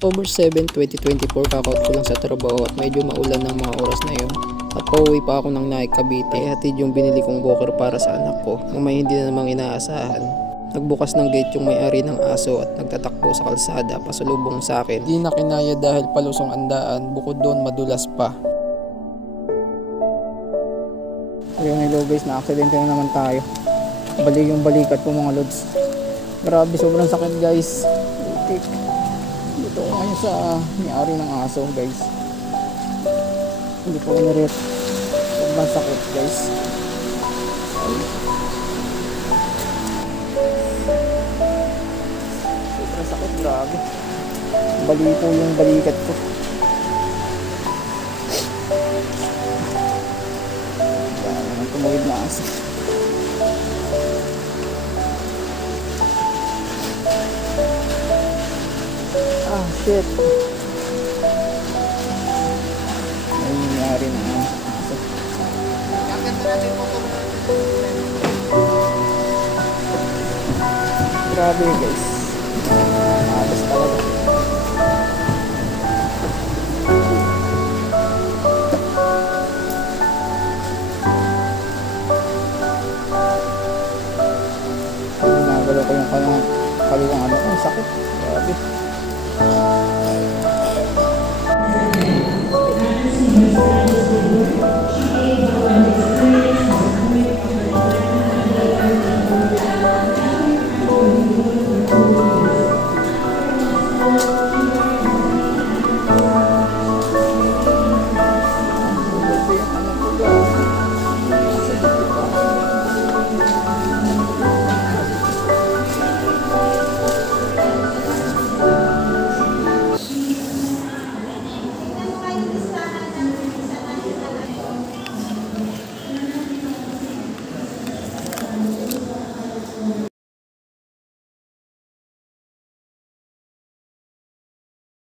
October 7, 2024, kakaut ko lang sa trabaho at medyo maulan ng mga oras na yun. At pauwi pa ako ng Naik Cavite. Ay hatid yung binili kong walker para sa anak ko na may hindi na namang inaasahan. Nagbukas ng gate yung may-ari ng aso at nagtatakbo sa kalsada pasalubong sa akin. Di na kinaya dahil palusong andaan, bukod doon madulas pa. Ayun, hello guys, na-aksidente na naman tayo. Balik yung balikat ko mga lods. Grabe, sobrang sakit guys. Utik. Dito ko ngayon sa may-ari ng aso guys. Hindi ko inarit. Sobrang sakit guys. Sobrang sakit, grabe. Bali po yung balikat ko. Yan, tumawid na aso. Ah, shit. May nangyari na aso. Grabe guys. Alas talaga.